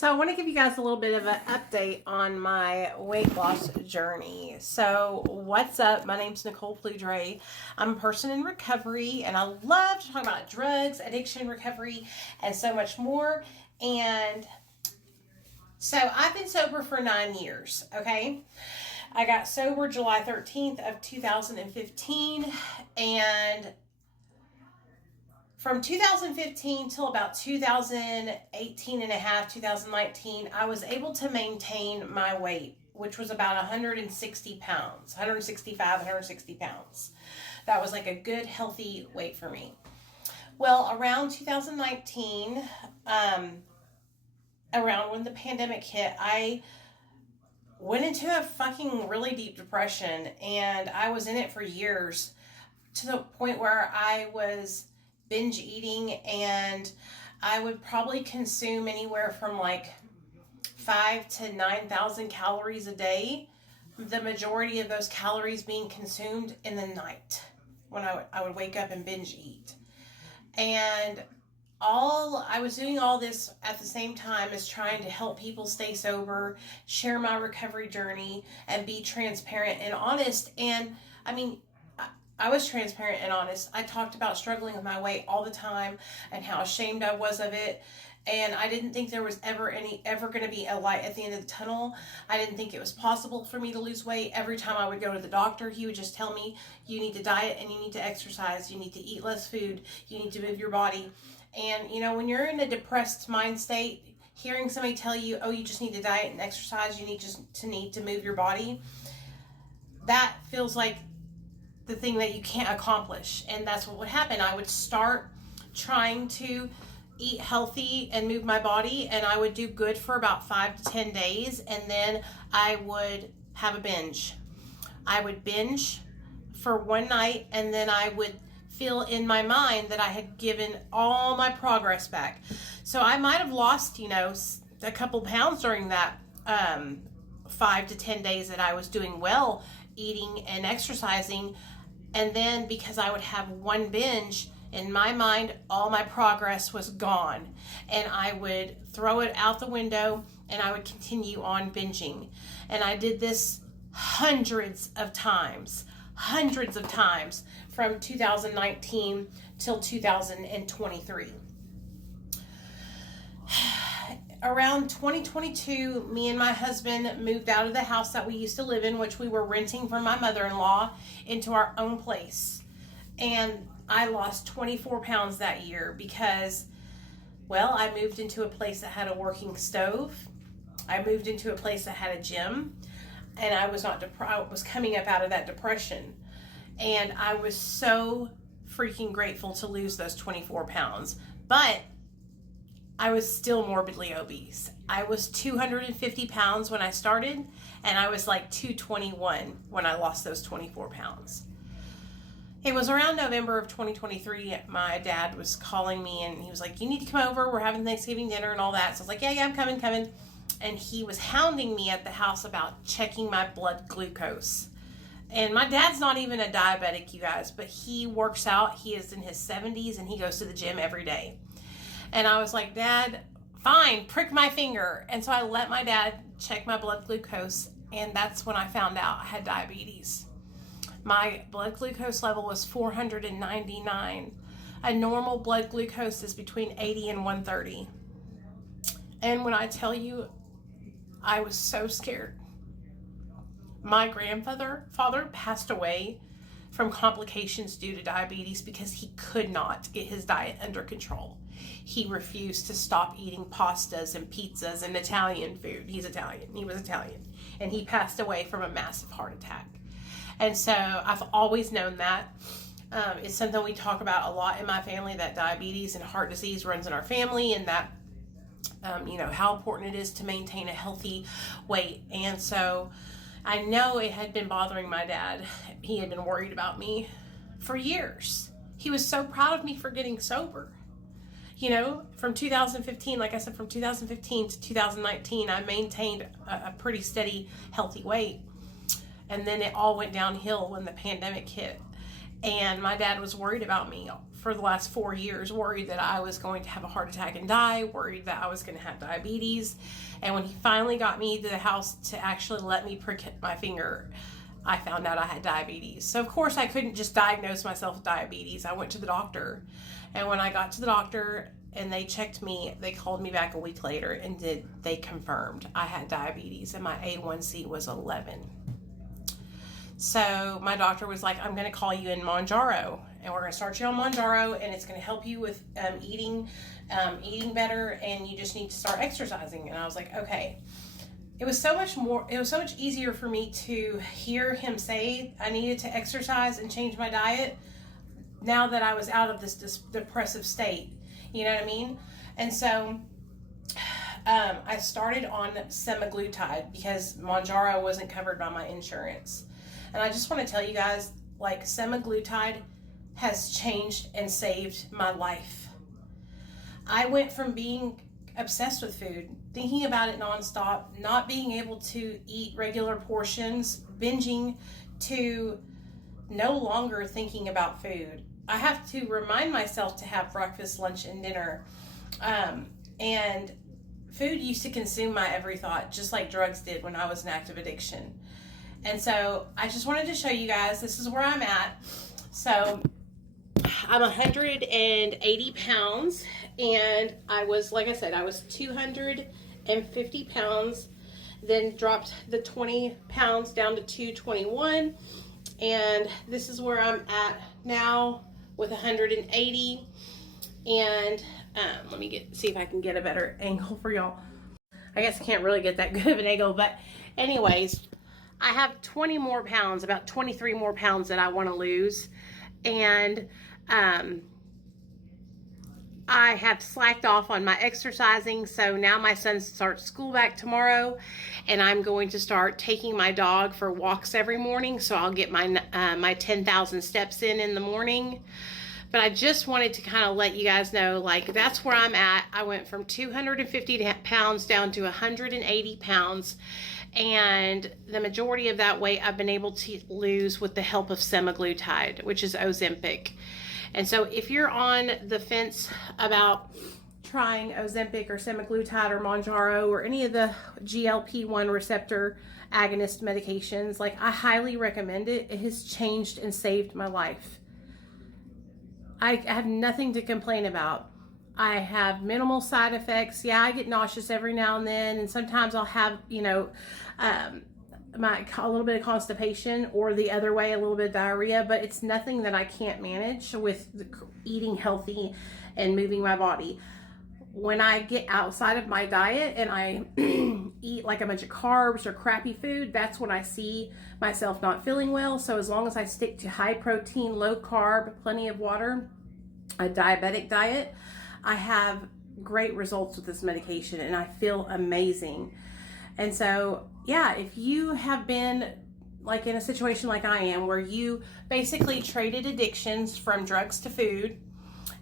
So I want to give you guys a little bit of an update on my weight loss journey. So what's up? My name's Nicole Fludre. I'm a person in recovery, and I love to talk about drugs, addiction, recovery, and so much more. And so I've been sober for 9 years, okay? I got sober July 13th of 2015, and from 2015 till about 2018 and a half, 2019, I was able to maintain my weight, which was about 160 pounds, 165, 160 pounds. That was like a good, healthy weight for me. Well, around 2019, around when the pandemic hit, I went into a fucking really deep depression, and I was in it for years, to the point where I was binge eating, and I would probably consume anywhere from like 5,000 to 9,000 calories a day. The majority of those calories being consumed in the night when I would wake up and binge eat. And I was doing all this at the same time as trying to help people stay sober, share my recovery journey, and be transparent and honest. And I mean, I was transparent and honest. I talked about struggling with my weight all the time and how ashamed I was of it. And I didn't think there was ever going to be a light at the end of the tunnel. I didn't think it was possible for me to lose weight. Every time I would go to the doctor, he would just tell me, you need to diet and you need to exercise. You need to eat less food. You need to move your body. And, you know, when you're in a depressed mind state, hearing somebody tell you, oh, you just need to diet and exercise, you need to move your body, that feels like the thing that you can't accomplish. And that's what would happen. I would start trying to eat healthy and move my body, and I would do good for about 5 to 10 days, and then I would have a binge. I would binge for one night, and then I would feel in my mind that I had given all my progress back. So I might have lost, a couple pounds during that 5 to 10 days that I was doing well, eating and exercising. And then because I would have one binge, in my mind, all my progress was gone. And I would throw it out the window, and I would continue on binging. And I did this hundreds of times from 2019 till 2023. Around 2022, me and my husband moved out of the house that we used to live in, which we were renting from my mother-in-law, into our own place. And I lost 24 pounds that year because, well, I moved into a place that had a working stove. I moved into a place that had a gym, and I was I was coming up out of that depression. And I was so freaking grateful to lose those 24 pounds. But I was still morbidly obese. I was 250 pounds when I started, and I was like 221 when I lost those 24 pounds. It was around November of 2023, my dad was calling me, and he was like, you need to come over, we're having Thanksgiving dinner and all that. So I was like, yeah, I'm coming. And he was hounding me at the house about checking my blood glucose. And my dad's not even a diabetic, you guys, but he works out. He is in his 70s, and he goes to the gym every day. And I was like, Dad, fine, prick my finger. And so I let my dad check my blood glucose, and that's when I found out I had diabetes. My blood glucose level was 499. A normal blood glucose is between 80 and 130. And when I tell you, I was so scared. My grandfather passed away from complications due to diabetes because he could not get his diet under control. He refused to stop eating pastas and pizzas and Italian food. He was Italian. And he passed away from a massive heart attack. And so I've always known that. It's something we talk about a lot in my family, that diabetes and heart disease runs in our family, and that, how important it is to maintain a healthy weight. And so I know it had been bothering my dad. He had been worried about me for years. He was so proud of me for getting sober. From 2015, like I said, from 2015 to 2019, I maintained a pretty steady, healthy weight. And then it all went downhill when the pandemic hit. And my dad was worried about me for the last 4 years, worried that I was going to have a heart attack and die, worried that I was going to have diabetes. And when he finally got me to the house to actually let me prick my finger, I found out I had diabetes. So of course I couldn't just diagnose myself with diabetes. I went to the doctor. And when I got to the doctor and they checked me, they called me back a week later and they confirmed I had diabetes and my A1C was 11. So my doctor was like, I'm going to call you in Mounjaro, and we're going to start you on Mounjaro, and it's going to help you with eating better, and you just need to start exercising. And I was like, okay. It was so much easier for me to hear him say I needed to exercise and change my diet now that I was out of this depressive state. You know what I mean? And so I started on semaglutide because Mounjaro wasn't covered by my insurance. And I just want to tell you guys, like, semaglutide has changed and saved my life. I went from being obsessed with food, thinking about it nonstop, not being able to eat regular portions, binging, to no longer thinking about food. I have to remind myself to have breakfast, lunch, and dinner. And food used to consume my every thought, just like drugs did when I was in active addiction. And so I just wanted to show you guys, this is where I'm at. So I'm 180 pounds, and I was, like I said, I was 250 pounds, then dropped the 20 pounds down to 221, and this is where I'm at now with 180. And let me see if I can get a better angle for y'all. I guess I can't really get that good of an angle, but anyways, I have 20 more pounds, about 23 more pounds that I want to lose. And I have slacked off on my exercising. So now my son starts school back tomorrow, and I'm going to start taking my dog for walks every morning. So I'll get my 10,000 steps in the morning. But I just wanted to kind of let you guys know, like, that's where I'm at. I went from 250 pounds down to 180 pounds. And the majority of that weight I've been able to lose with the help of semaglutide, which is Ozempic. And so if you're on the fence about trying Ozempic or semaglutide or Mounjaro or any of the GLP-1 receptor agonist medications, like, I highly recommend it. It has changed and saved my life. I have nothing to complain about. I have minimal side effects. Yeah, I get nauseous every now and then, and sometimes I'll have, a little bit of constipation, or the other way, a little bit of diarrhea, but it's nothing that I can't manage with eating healthy and moving my body. When I get outside of my diet and I eat like a bunch of carbs or crappy food, that's when I see myself not feeling well. So as long as I stick to high protein, low carb, plenty of water, a diabetic diet, I have great results with this medication and I feel amazing. And so, yeah, if you have been like in a situation like I am, where you basically traded addictions from drugs to food,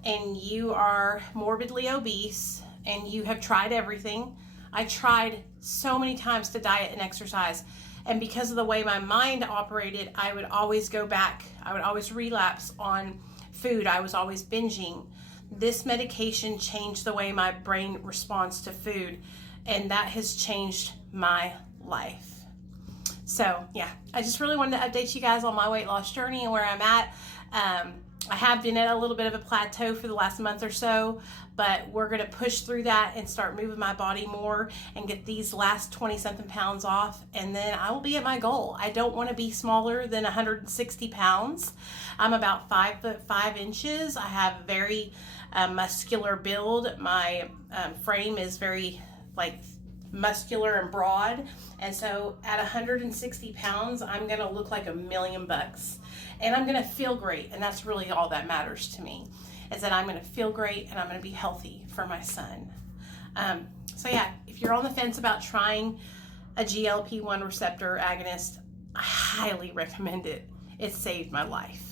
and you are morbidly obese and you have tried everything. I tried so many times to diet and exercise, and because of the way my mind operated, I would always go back. I would always relapse on food. I was always binging. This medication changed the way my brain responds to food, and that has changed my life. So yeah, I just really wanted to update you guys on my weight loss journey and where I'm at. I have been at a little bit of a plateau for the last month or so, but we're going to push through that and start moving my body more and get these last 20 something pounds off, and then I will be at my goal. I don't want to be smaller than 160 pounds. I'm about 5'5". I have a very muscular build. My frame is very muscular and broad, and so at 160 pounds I'm going to look like $1,000,000, and I'm going to feel great, and that's really all that matters to me, is that I'm going to feel great and I'm going to be healthy for my son. So yeah, if you're on the fence about trying a GLP-1 receptor agonist, I highly recommend it. It saved my life.